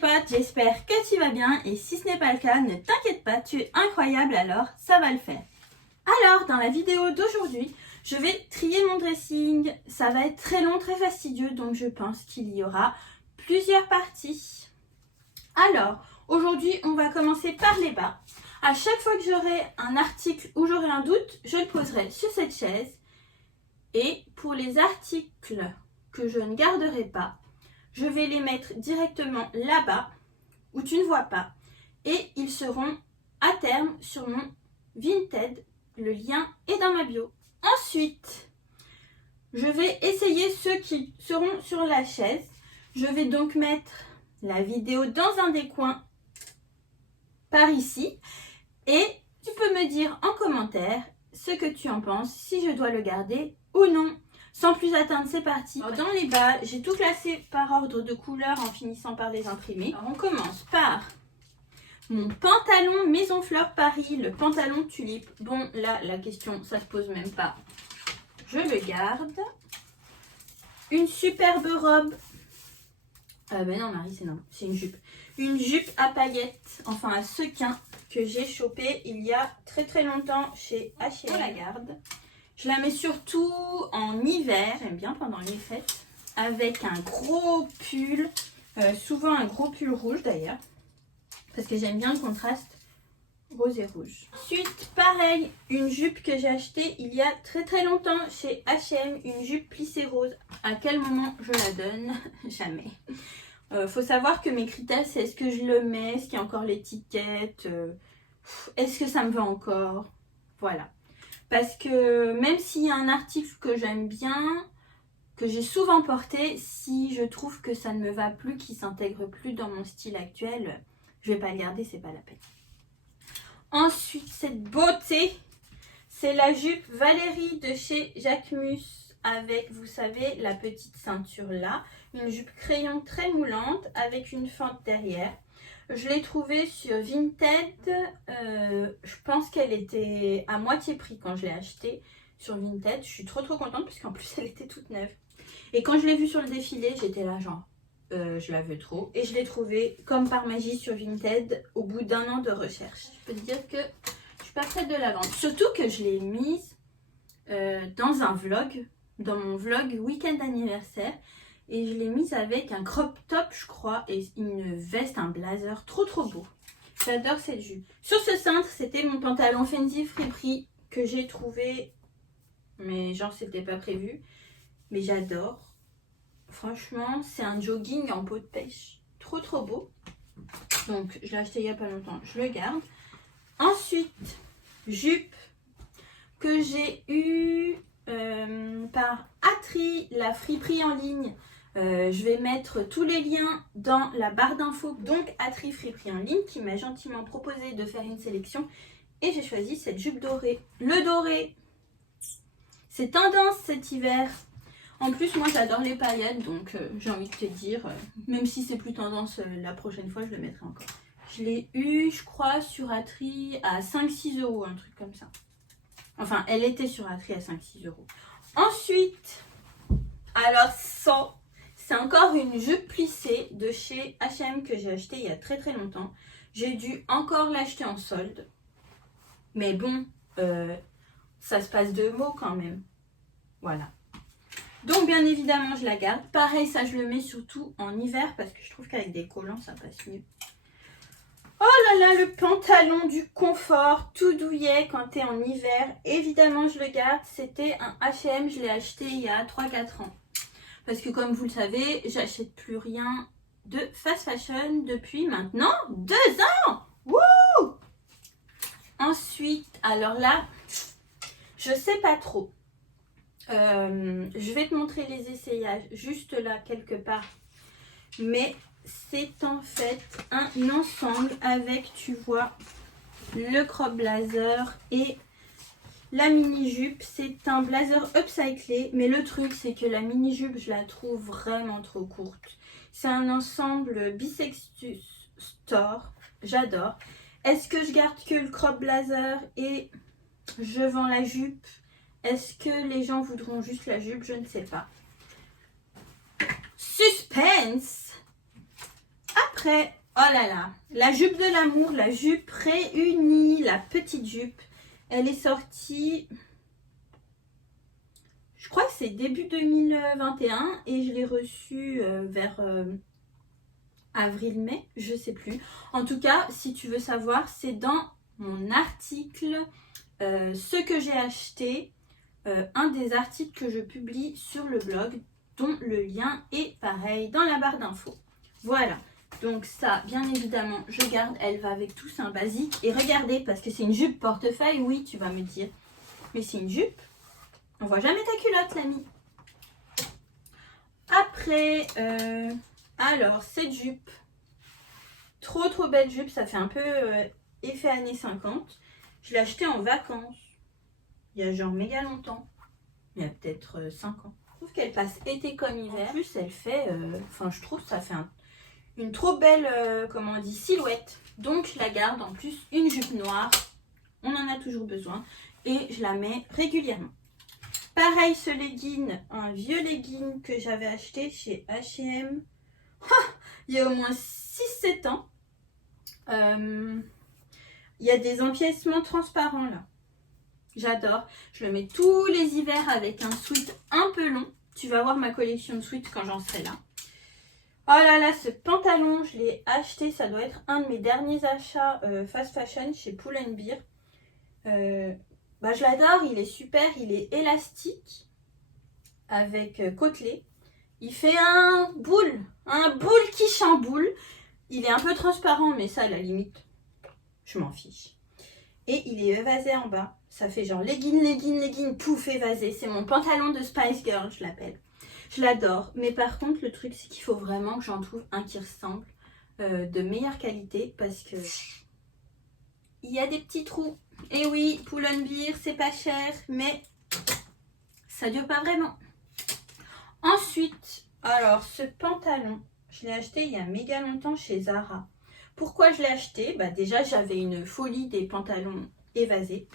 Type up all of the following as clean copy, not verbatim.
pote, j'espère que tu vas bien et si ce n'est pas le cas, ne t'inquiète pas, tu es incroyable alors ça va le faire. Alors dans la vidéo d'aujourd'hui, je vais trier mon dressing. Ça va être très long, très fastidieux, donc je pense qu'il y aura plusieurs parties. Alors aujourd'hui, on va commencer par les bas. À chaque fois que j'aurai un article ou j'aurai un doute, je le poserai sur cette chaise. Et pour les articles que je ne garderai pas, je vais les mettre directement là-bas où tu ne vois pas et ils seront à terme sur mon Vinted. Le lien est dans ma bio. Ensuite, je vais essayer ceux qui seront sur la chaise. Je vais donc mettre la vidéo dans un des coins par ici et tu peux me dire en commentaire ce que tu en penses, si je dois le garder ou non. Sans plus attendre, c'est parti. Alors, dans les bas, j'ai tout classé par ordre de couleur en finissant par les imprimer. Alors, on commence par mon pantalon Maison Fleur Paris, le pantalon tulipe. Bon, là, la question, ça se pose même pas. Je le garde. Une superbe robe. Ah ben non, Marie, c'est une jupe. Une jupe à paillettes, enfin à sequins, que j'ai chopé il y a très longtemps chez H&M. On la garde. Je la mets surtout en hiver, j'aime bien pendant les fêtes, avec un gros pull, souvent un gros pull rouge d'ailleurs, parce que j'aime bien le contraste rose et rouge. Ensuite, pareil, une jupe que j'ai achetée il y a très longtemps chez H&M, une jupe plissée rose. À quel moment je la donne? Jamais. Faut savoir que mes critères, c'est est-ce que je le mets, est-ce qu'il y a encore l'étiquette, est-ce que ça me va encore, voilà. Parce que même s'il y a un article que j'aime bien, que j'ai souvent porté, si je trouve que ça ne me va plus, qu'il ne s'intègre plus dans mon style actuel, je ne vais pas le garder, c'est pas la peine. Ensuite, cette beauté, c'est la jupe Valérie de chez Jacquemus avec, vous savez, la petite ceinture là. Une jupe crayon très moulante avec une fente derrière. Je l'ai trouvée sur Vinted, je pense qu'elle était à moitié prix quand je l'ai achetée sur Vinted. Je suis trop contente parce qu'en plus elle était toute neuve. Et quand je l'ai vue sur le défilé, j'étais là genre, je la veux trop. Et je l'ai trouvée comme par magie sur Vinted au bout d'1 an de recherche. Je peux te dire que je suis pas prête de la vendre. Surtout que je l'ai mise dans un vlog, dans mon vlog week-end anniversaire. Et je l'ai mise avec un crop top, je crois, et une veste, un blazer, trop beau. J'adore cette jupe. Sur ce cintre, c'était mon pantalon Fenty Friperie que j'ai trouvé, mais genre c'était pas prévu. Mais j'adore. Franchement, c'est un jogging en peau de pêche. Trop beau. Donc, je l'ai acheté il y a pas longtemps, je le garde. Ensuite, jupe que j'ai eue par Atri, la friperie en ligne. Je vais mettre tous les liens dans la barre d'infos. Donc Atri Friperie en ligne qui m'a gentiment proposé de faire une sélection. Et j'ai choisi cette jupe dorée. Le doré, c'est tendance cet hiver. En plus, moi j'adore les paillettes. Donc j'ai envie de te dire, même si c'est plus tendance la prochaine fois, je le mettrai encore. Je l'ai eu, je crois, sur Atri à 5-6 €, un truc comme ça. Enfin, elle était sur Atri à 5-6 €. Ensuite, alors ça... c'est encore une jupe plissée de chez H&M que j'ai acheté il y a très longtemps. J'ai dû encore l'acheter en solde. Mais bon, ça se passe de mots quand même. Voilà. Donc bien évidemment, je la garde. Pareil, ça je le mets surtout en hiver parce que je trouve qu'avec des collants, ça passe mieux. Oh là là, le pantalon du confort, tout douillet quand t'es en hiver. Évidemment, je le garde. C'était un H&M, je l'ai acheté il y a 3-4 ans. Parce que comme vous le savez, j'achète plus rien de fast fashion depuis maintenant 2 ans. Wouh! Ensuite, alors là, je sais pas trop. Je vais te montrer les essayages juste là quelque part. Mais c'est en fait un ensemble avec, tu vois, le crop blazer et la mini-jupe. C'est un blazer upcyclé, mais le truc c'est que la mini-jupe, je la trouve vraiment trop courte. C'est un ensemble Bisextus Store, j'adore. Est-ce que je garde que le crop blazer et je vends la jupe? Est-ce que les gens voudront juste la jupe? Je ne sais pas. Suspense! Après, oh là là, la jupe de l'amour, la jupe réunie, la petite jupe. Elle est sortie, je crois que c'est début 2021 et je l'ai reçue vers avril-mai, je sais plus. En tout cas, si tu veux savoir, c'est dans mon article, ce que j'ai acheté, un des articles que je publie sur le blog, dont le lien est pareil dans la barre d'infos. Voilà, donc ça, bien évidemment, je garde, elle va avec tout, c'est un basique. Et regardez, parce que c'est une jupe portefeuille, oui, tu vas me dire, mais c'est une jupe, on voit jamais ta culotte, l'ami. Après, alors, cette jupe, trop belle jupe, ça fait un peu effet années 50. Je l'ai achetée en vacances, il y a genre méga longtemps, il y a peut-être 5 ans. Je trouve qu'elle passe été comme hiver. En plus, elle fait, je trouve que ça fait une trop belle, comment on dit, silhouette. Donc, je la garde. En plus, une jupe noire, on en a toujours besoin. Et je la mets régulièrement. Pareil, ce legging, un vieux legging que j'avais acheté chez H&M. Il y a au moins 6-7 ans. Il y a des empiècements transparents là. J'adore. Je le mets tous les hivers avec un sweat un peu long. Tu vas voir ma collection de sweats quand j'en serai là. Oh là là, ce pantalon, je l'ai acheté. Ça doit être un de mes derniers achats fast fashion chez Pull & Bear. Je l'adore. Il est super. Il est élastique avec côtelé. Il fait un boule qui chamboule. Il est un peu transparent, mais ça, à la limite, je m'en fiche. Et il est évasé en bas. Ça fait genre legging, pouf, évasé. C'est mon pantalon de Spice Girl, je l'appelle. Je l'adore. Mais par contre, le truc, c'est qu'il faut vraiment que j'en trouve un qui ressemble de meilleure qualité. Parce que il y a des petits trous. Et oui, Pull & Bear, c'est pas cher. Mais ça dure pas vraiment. Ensuite, alors, ce pantalon, je l'ai acheté il y a méga longtemps chez Zara. Pourquoi je l'ai acheté? Déjà, j'avais une folie des pantalons évasés.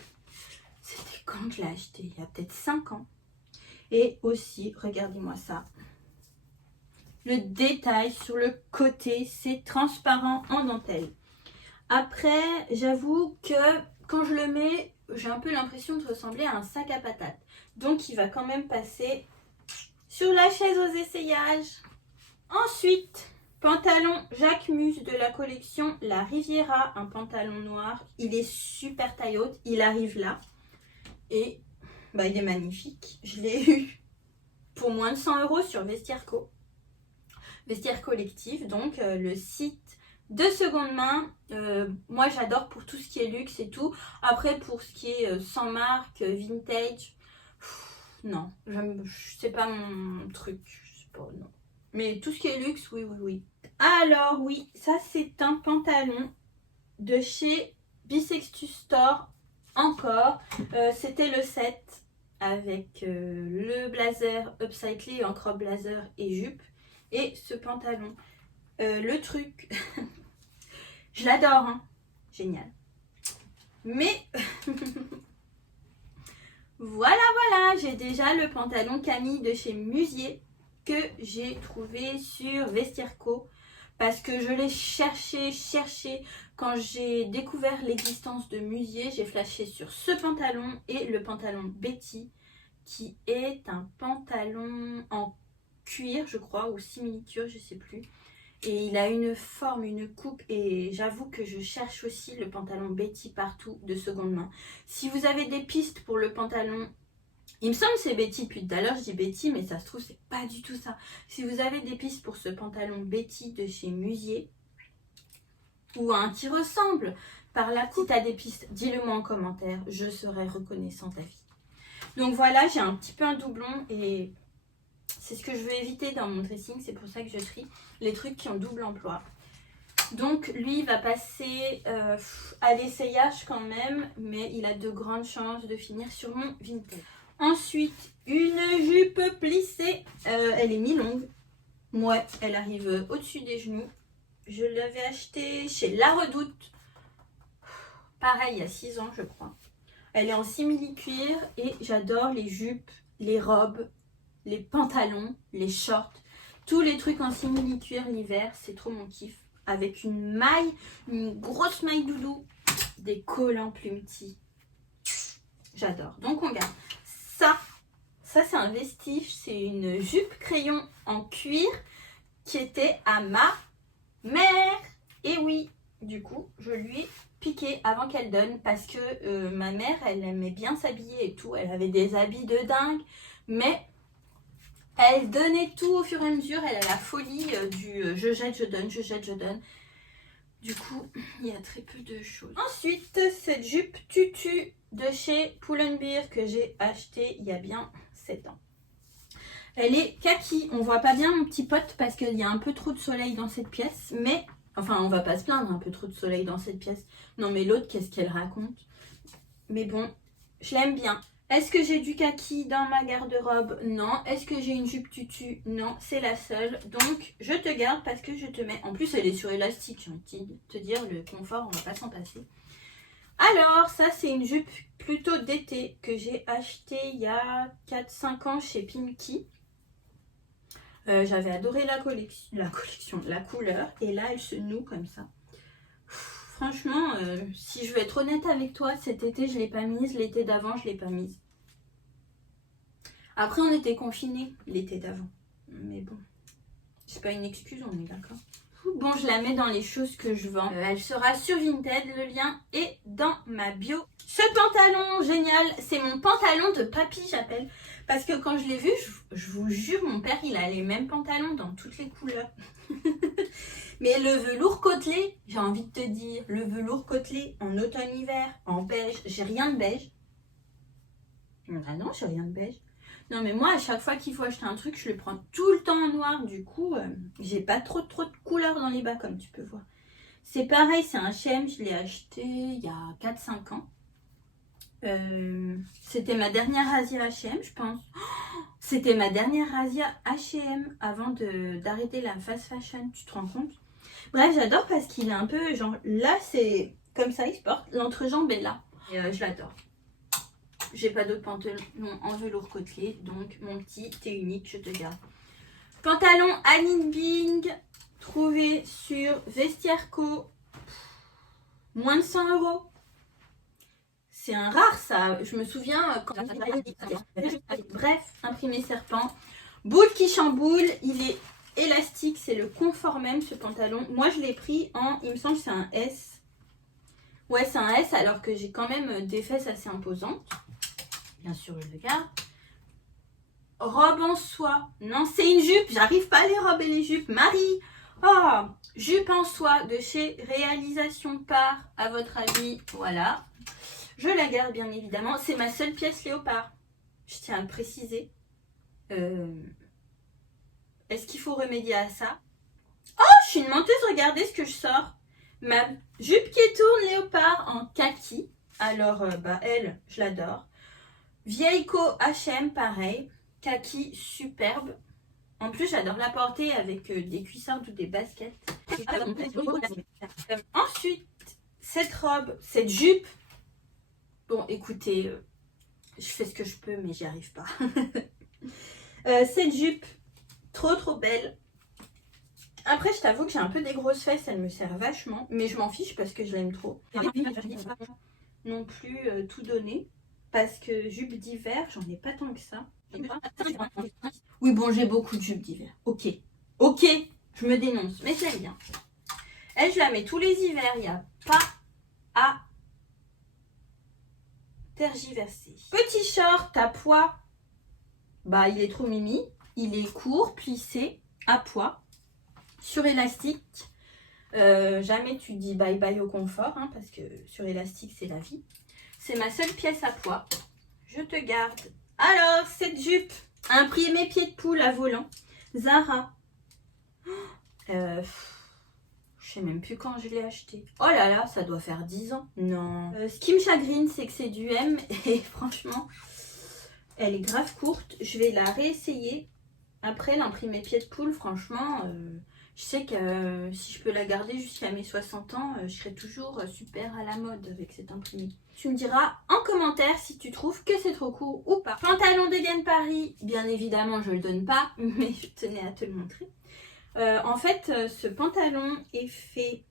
C'était quand je l'ai acheté? Il y a peut-être 5 ans. Et aussi, regardez-moi ça. Le détail sur le côté, c'est transparent en dentelle. Après, j'avoue que quand je le mets, j'ai un peu l'impression de ressembler à un sac à patates. Donc, il va quand même passer sur la chaise aux essayages. Ensuite, pantalon Jacquemus de la collection La Riviera, un pantalon noir. Il est super taille haute, il arrive là. Et il est magnifique. Je l'ai eu pour moins de 100 € sur Vestiaire Co. Vestiaire Collectif, donc le site de seconde main. Moi, j'adore pour tout ce qui est luxe et tout. Après, pour ce qui est sans marque, vintage, non, c'est pas mon truc. Je sais pas, non. Mais tout ce qui est luxe, oui. Alors oui, ça c'est un pantalon de chez Bisextus Store encore. C'était le set avec le blazer upcyclé en crop blazer et jupe. Et ce pantalon. Le truc, je l'adore, hein. Génial. Mais voilà, j'ai déjà le pantalon Camille de chez Musier que j'ai trouvé sur Vestiaire Co. Parce que je l'ai cherché. Quand j'ai découvert l'existence de Musier, j'ai flashé sur ce pantalon et le pantalon Betty, qui est un pantalon en cuir, je crois, ou simili-cuir, je sais plus. Et il a une forme, une coupe, et j'avoue que je cherche aussi le pantalon Betty partout de seconde main. Si vous avez des pistes pour le pantalon, il me semble que c'est Betty, puis tout à l'heure je dis Betty, mais ça se trouve c'est pas du tout ça. Si vous avez des pistes pour ce pantalon Betty de chez Musier, ou un qui ressemble par la coupe, si tu as des pistes, dis-le moi en commentaire, je serai reconnaissante à vie. Donc voilà, j'ai un petit peu un doublon et c'est ce que je veux éviter dans mon dressing, c'est pour ça que je trie les trucs qui ont double emploi. Donc lui il va passer à l'essayage quand même, mais il a de grandes chances de finir sur mon vintage. Ensuite, une jupe plissée, elle est mi-longue. Ouais, elle arrive au-dessus des genoux. Je l'avais achetée chez La Redoute. Pareil, il y a 6 ans je crois. Elle est en simili-cuir et j'adore les jupes, les robes, les pantalons, les shorts. Tous les trucs en simili-cuir l'hiver, c'est trop mon kiff. avec une maille, une grosse maille doudou, des collants plumetis. J'adore. Donc on garde ça. Ça c'est un vestige, c'est une jupe crayon en cuir qui était à ma mère. Et oui, du coup, je lui ai piqué avant qu'elle donne parce que ma mère, elle aimait bien s'habiller et tout. Elle avait des habits de dingue, mais elle donnait tout au fur et à mesure. Elle a la folie du je jette, je donne, je jette, je donne. Du coup, il y a très peu de choses. Ensuite, cette jupe tutu de chez Pull&Bear que j'ai acheté il y a bien 7 ans. Elle est kaki. On voit pas bien mon petit pote parce qu'il y a un peu trop de soleil dans cette pièce. Mais, enfin, on va pas se plaindre, un peu trop de soleil dans cette pièce. Non mais l'autre, qu'est-ce qu'elle raconte? Mais bon, je l'aime bien. Est-ce que j'ai du kaki dans ma garde-robe? Non. Est-ce que j'ai une jupe tutu? Non, c'est la seule. Donc, je te garde parce que je te mets... En plus, elle est sur élastique, j'ai envie de te dire, le confort, on va pas s'en passer. Alors, ça, c'est une jupe plutôt d'été que j'ai achetée il y a 4-5 ans chez Pimki. J'avais adoré la couleur. Et là, elle se noue comme ça. Franchement, si je veux être honnête avec toi, cet été, je ne l'ai pas mise. L'été d'avant, je ne l'ai pas mise. Après, on était confinés l'été d'avant. Mais bon, c'est pas une excuse, on est d'accord. Bon, je la mets dans les choses que je vends. Elle sera sur Vinted, le lien est dans ma bio. Ce pantalon, génial, c'est mon pantalon de papy, j'appelle. Parce que quand je l'ai vu, je vous jure, mon père, il a les mêmes pantalons dans toutes les couleurs. Mais le velours côtelé, j'ai envie de te dire, le velours côtelé en automne-hiver, en beige, j'ai rien de beige. Ah non, j'ai rien de beige. Non mais moi, à chaque fois qu'il faut acheter un truc, je le prends tout le temps en noir. Du coup, j'ai pas trop de couleurs dans les bas, comme tu peux voir. C'est pareil, c'est un H&M, je l'ai acheté il y a 4-5 ans. C'était ma dernière Asia H&M, je pense. C'était ma dernière Asia H&M avant d'arrêter la fast fashion, tu te rends compte? Bref, j'adore parce qu'il est un peu genre... Là, c'est comme ça, il se porte. L'entrejambe est là. Et je l'adore. J'ai pas d'autres pantalons en velours côtelé, donc mon petit, t'es unique, je te garde. Pantalon Anine Bing, trouvé sur Vestiaire Co. Moins de 100 €. C'est un rare ça, je me souviens quand... Bref, imprimé serpent. Boule qui chamboule, il est élastique, c'est le confort même ce pantalon. Moi je l'ai pris en, il me semble que c'est un S. Ouais, c'est un S alors que j'ai quand même des fesses assez imposantes. Bien sûr, je le garde. Robe en soie. Non, c'est une jupe. J'arrive pas à les robes et les jupes. Marie. Oh, jupe en soie de chez Réalisation Par. À votre avis, voilà. Je la garde bien évidemment. C'est ma seule pièce léopard. Je tiens à le préciser. Est-ce qu'il faut remédier à ça? Oh, je suis une menteuse. Regardez ce que je sors. Ma jupe qui tourne léopard en kaki. Alors, elle, je l'adore. Vieille Co H&M, pareil. Kaki, superbe. En plus, j'adore la porter avec des cuissardes ou des baskets. Ensuite, cette robe, cette jupe. Bon, écoutez, je fais ce que je peux, mais j'y arrive pas. Cette jupe, trop belle. Après, je t'avoue que j'ai un peu des grosses fesses, elle me sert vachement. Mais je m'en fiche parce que je l'aime trop. Non plus tout donné. Parce que jupe d'hiver, j'en ai pas tant que ça. Oui, bon, j'ai beaucoup de jupes d'hiver. Ok, je me dénonce, mais je l'aime bien. Elle, je la mets tous les hivers, il n'y a pas à tergiverser. Petit short à pois. Bah, il est trop mimi. Il est court, plissé, à pois, sur élastique. Jamais tu dis bye bye au confort, hein, parce que sur élastique, c'est la vie. C'est ma seule pièce à pois. Je te garde. Alors, cette jupe, imprimé pied de poule à volant. Zara. Je sais même plus quand je l'ai acheté. Oh là là, ça doit faire 10 ans. Non. Ce qui me chagrine, c'est que c'est du M. Et franchement, elle est grave courte. Je vais la réessayer. Après, l'imprimé pied de poule, franchement... je sais que si je peux la garder jusqu'à mes 60 ans, je serai toujours super à la mode avec cette imprimé. Tu me diras en commentaire si tu trouves que c'est trop court ou pas. Pantalon Dégaine Paris, bien évidemment je le donne pas, mais je tenais à te le montrer. En fait, ce pantalon est fait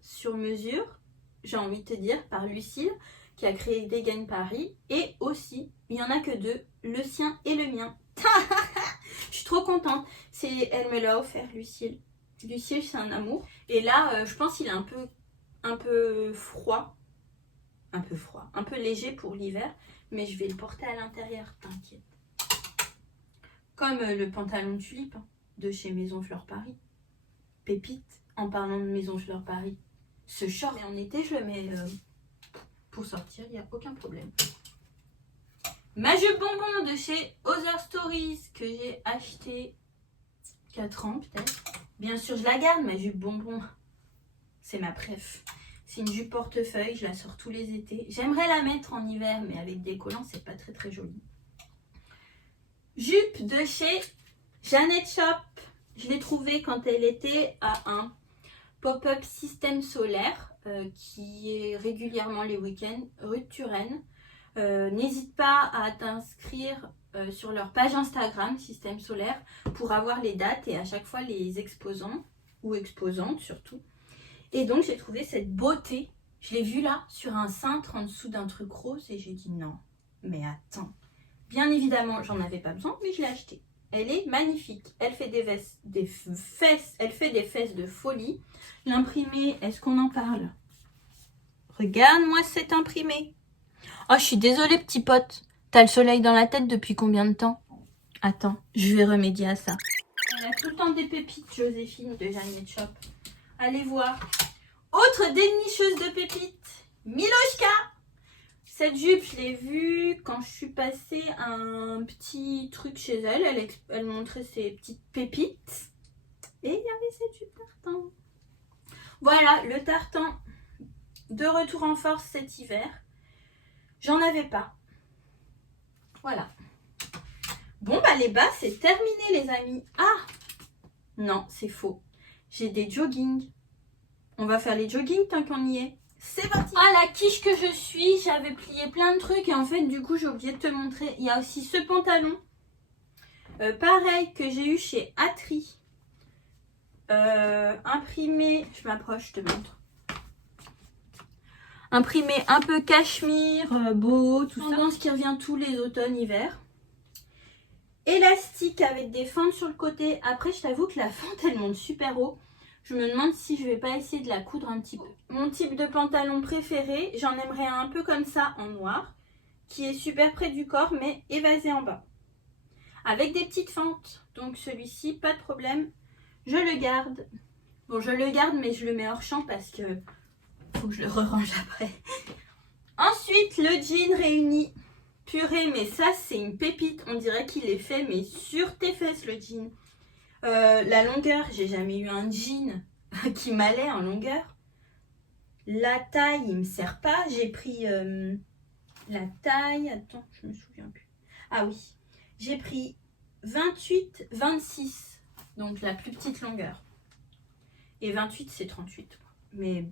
sur mesure, j'ai envie de te dire, par Lucille, qui a créé Dégaine Paris. Et aussi, il n'y en a que deux, le sien et le mien. Je suis trop contente. Elle me l'a offert, Lucille. Lucille, c'est un amour. Et là, je pense qu'il est un peu froid. Un peu léger pour l'hiver. Mais je vais le porter à l'intérieur, t'inquiète. Comme le pantalon tulipe de chez Maison Fleur Paris. Pépite, en parlant de Maison Fleur Paris. Ce short, et en été, je le mets pour sortir, il n'y a aucun problème. Ma jupe bonbon de chez Other Stories que j'ai acheté 4 ans peut-être. Bien sûr, je la garde, ma jupe bonbon. C'est ma préf. C'est une jupe portefeuille, je la sors tous les étés. J'aimerais la mettre en hiver, mais avec des collants, c'est pas très joli. Jupe de chez Jeannette Shop. Je l'ai trouvée quand elle était à un pop-up système solaire qui est régulièrement les week-ends, rue de Turenne. N'hésite pas à t'inscrire sur leur page Instagram, Système Solaire, pour avoir les dates et à chaque fois les exposants, ou exposantes surtout. Et donc j'ai trouvé cette beauté. Je l'ai vue là, sur un cintre en dessous d'un truc rose et j'ai dit non, mais attends. Bien évidemment, j'en avais pas besoin, mais je l'ai achetée. Elle est magnifique. Elle fait des fesses de folie. L'imprimé, est-ce qu'on en parle? Regarde-moi cet imprimé. Oh, je suis désolée, petit pote. T'as le soleil dans la tête depuis combien de temps? Attends, je vais remédier à ça. Elle a tout le temps des pépites, Joséphine de Jeannette Shop. Allez voir. Autre dénicheuse de pépites, Miloshka. Cette jupe, je l'ai vue quand je suis passée à un petit truc chez elle. Elle montrait ses petites pépites. Et il y avait cette jupe tartan. Voilà, le tartan de retour en force cet hiver. J'en avais pas. Voilà. Bon, bah les bas, c'est terminé, les amis. Ah! Non, c'est faux. J'ai des joggings. On va faire les joggings tant qu'on y est. C'est parti! Ah, la quiche que je suis, j'avais plié plein de trucs et en fait, du coup, j'ai oublié de te montrer. Il y a aussi ce pantalon. Pareil que j'ai eu chez Atri. Imprimé, je m'approche, je te montre. Imprimé un peu cachemire, beau, tout ça. Tendance qui revient tous les automnes, hiver. Élastique avec des fentes sur le côté. Après, je t'avoue que la fente, elle monte super haut. Je me demande si je vais pas essayer de la coudre un petit peu. Mon type de pantalon préféré, j'en aimerais un peu comme ça en noir, qui est super près du corps, mais évasé en bas. Avec des petites fentes. Donc celui-ci, pas de problème. Je le garde. Bon, je le garde, mais je le mets hors champ parce que faut que je le re-range après. Ensuite, le jean réuni. Purée, mais ça, c'est une pépite. On dirait qu'il est fait, mais sur tes fesses, le jean. La longueur, j'ai jamais eu un jean qui m'allait en longueur. La taille, il me sert pas. J'ai pris la taille. Attends, je me souviens plus. Ah oui, j'ai pris 28-26. Donc la plus petite longueur. Et 28, c'est 38. Mais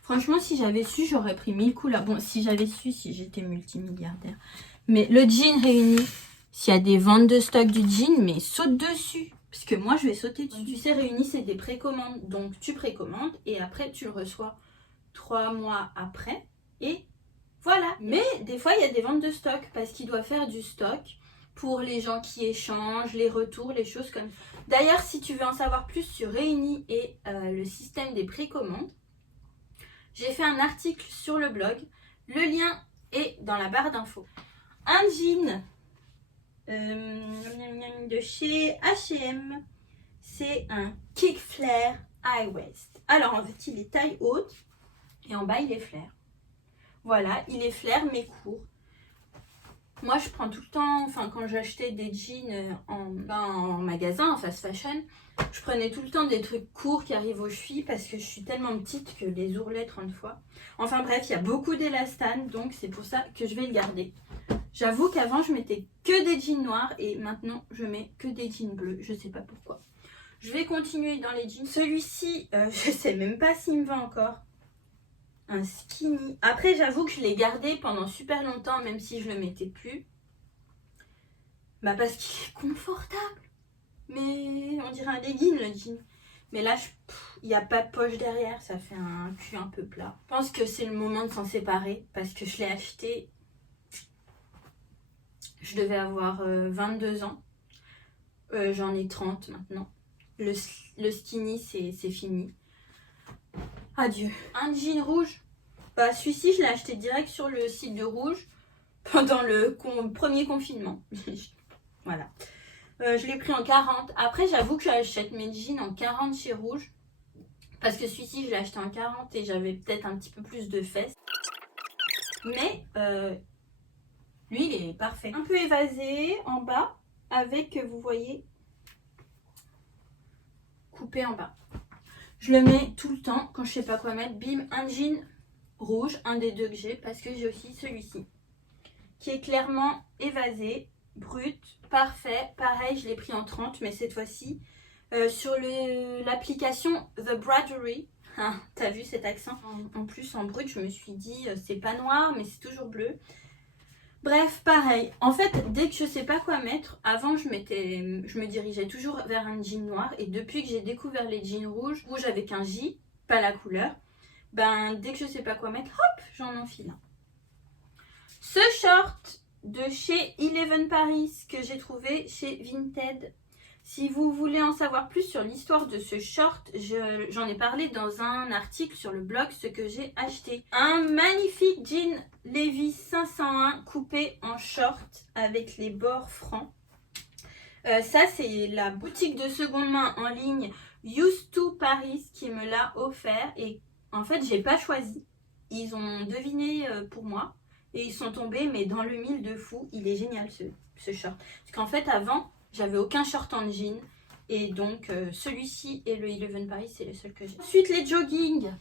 franchement, si j'avais su, j'aurais pris 1000 couleurs. Bon, si j'avais su, si j'étais multimilliardaire. Mais le jean réuni, s'il y a des ventes de stock du jean, mais saute dessus. Parce que moi, je vais sauter dessus. Tu sais, réuni, c'est des précommandes. Donc, tu précommandes et après, tu le reçois 3 mois après. Et voilà. Mais des fois, il y a des ventes de stock parce qu'il doit faire du stock pour les gens qui échangent, les retours, les choses comme ça. D'ailleurs, si tu veux en savoir plus sur Réuni et le système des précommandes, j'ai fait un article sur le blog. Le lien est dans la barre d'infos. Un jean de chez H&M. C'est un kick flare high waist. Alors, en fait, il est taille haute et en bas, il est flare. Voilà, il est flare mais court. Moi, je prends tout le temps, enfin, quand j'achetais des jeans en magasin, en fast fashion, je prenais tout le temps des trucs courts qui arrivent aux chevilles parce que je suis tellement petite que les ourlets 30 fois. Enfin bref, il y a beaucoup d'élastane, donc c'est pour ça que je vais le garder. J'avoue qu'avant, je mettais que des jeans noirs et maintenant, je mets que des jeans bleus. Je sais pas pourquoi. Je vais continuer dans les jeans. Celui-ci, je sais même pas s'il me va encore. Un skinny. Après, j'avoue que je l'ai gardé pendant super longtemps, même si je le mettais plus. Bah parce qu'il est confortable. Mais on dirait un legging le jean. Mais là, il n'y a pas de poche derrière, ça fait un cul un peu plat. Je pense que c'est le moment de s'en séparer parce que je l'ai acheté. Je devais avoir 22 ans. J'en ai 30 maintenant. Le skinny, c'est fini. Adieu. Un jean rouge. Bah celui-ci, je l'ai acheté direct sur le site de Rouge pendant le premier confinement. Voilà. Je l'ai pris en 40. Après, j'avoue que j'achète mes jeans en 40 chez Rouge. Parce que celui-ci, je l'ai acheté en 40 et j'avais peut-être un petit peu plus de fesses. Mais lui, il est parfait. Un peu évasé en bas avec, vous voyez, coupé en bas. Je le mets tout le temps quand je sais pas quoi mettre. Bim, un jean rouge, un des deux que j'ai, parce que j'ai aussi celui-ci qui est clairement évasé, brut, parfait. Pareil, je l'ai pris en 30, mais cette fois-ci sur l'application The Bradery. Ah, t'as vu cet accent? En plus, en brut, je me suis dit, c'est pas noir, mais c'est toujours bleu. Bref, pareil. En fait, dès que je sais pas quoi mettre, avant, je me dirigeais toujours vers un jean noir. Et depuis que j'ai découvert les jeans rouges, rouge avec un J, pas la couleur, ben, dès que je sais pas quoi mettre, hop, j'en enfile un. Ce short de chez Eleven Paris que j'ai trouvé chez Vinted. Si vous voulez en savoir plus sur l'histoire de ce short, j'en ai parlé dans un article sur le blog, ce que j'ai acheté. Un magnifique jean Levi's 501 coupé en short avec les bords francs. Ça, c'est la boutique de seconde main en ligne Used to Paris qui me l'a offert. Et en fait, j'ai pas choisi. Ils ont deviné pour moi. Et ils sont tombés, mais dans le mille de fou. Il est génial ce short. Parce qu'en fait, avant, j'avais aucun short en jean. Et donc, celui-ci et le Eleven Paris, c'est le seul que j'ai. Ensuite, les jogging.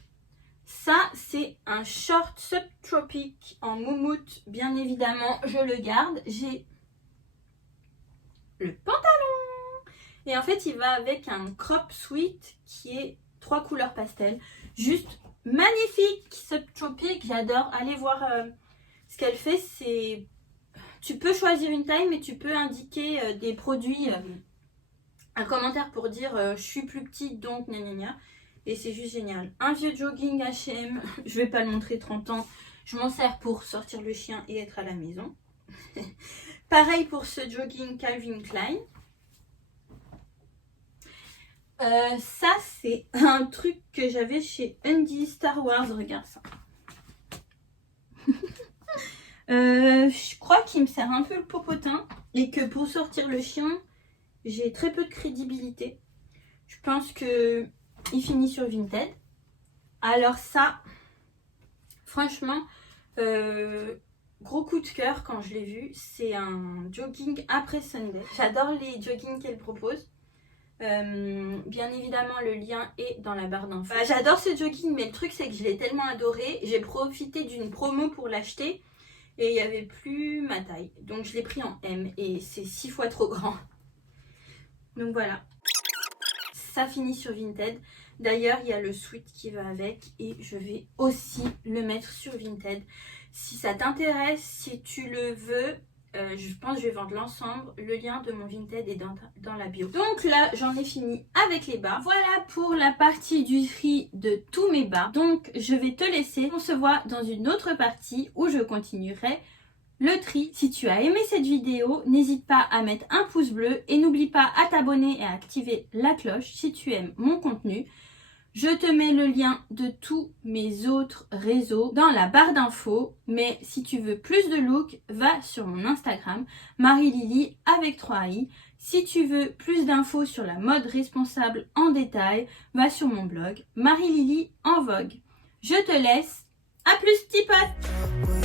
Ça, c'est un short subtropique en moumoute. Bien évidemment, je le garde. J'ai le pantalon. Et en fait, il va avec un crop sweat qui est 3 couleurs pastel. Juste magnifique subtropique. J'adore. Allez voir ce qu'elle fait. C'est... Tu peux choisir une taille, mais tu peux indiquer des produits, un commentaire pour dire je suis plus petite, donc gna gna gna. Et c'est juste génial. Un vieux jogging H&M, je vais pas le montrer, 30 ans. Je m'en sers pour sortir le chien et être à la maison. Pareil pour ce jogging Calvin Klein. Ça, c'est un truc que j'avais chez Undies Star Wars. Regarde ça. Je crois qu'il me sert un peu le popotin et que pour sortir le chien, j'ai très peu de crédibilité. Je pense que il finit sur Vinted. Alors ça, franchement, gros coup de cœur quand je l'ai vu. C'est un jogging après Sunday. J'adore les joggings qu'elle propose. Bien évidemment, le lien est dans la barre d'infos. J'adore ce jogging, mais le truc c'est que je l'ai tellement adoré. J'ai profité d'une promo pour l'acheter. Et il n'y avait plus ma taille. Donc je l'ai pris en M et c'est 6 fois trop grand. Donc voilà. Ça finit sur Vinted. D'ailleurs, il y a le sweat qui va avec. Et je vais aussi le mettre sur Vinted. Si ça t'intéresse, si tu le veux, je pense que je vais vendre l'ensemble. Le lien de mon Vinted est dans la bio. Donc là, j'en ai fini avec les bas. Voilà pour la partie du tri de tous mes bas. Donc je vais te laisser. On se voit dans une autre partie où je continuerai le tri. Si tu as aimé cette vidéo, n'hésite pas à mettre un pouce bleu et n'oublie pas à t'abonner et à activer la cloche si tu aimes mon contenu. Je te mets le lien de tous mes autres réseaux dans la barre d'infos. Mais si tu veux plus de look, va sur mon Instagram, Marie-Lily avec 3 i. Si tu veux plus d'infos sur la mode responsable en détail, va sur mon blog, Marie-Lily en vogue. Je te laisse. À plus, petits potes!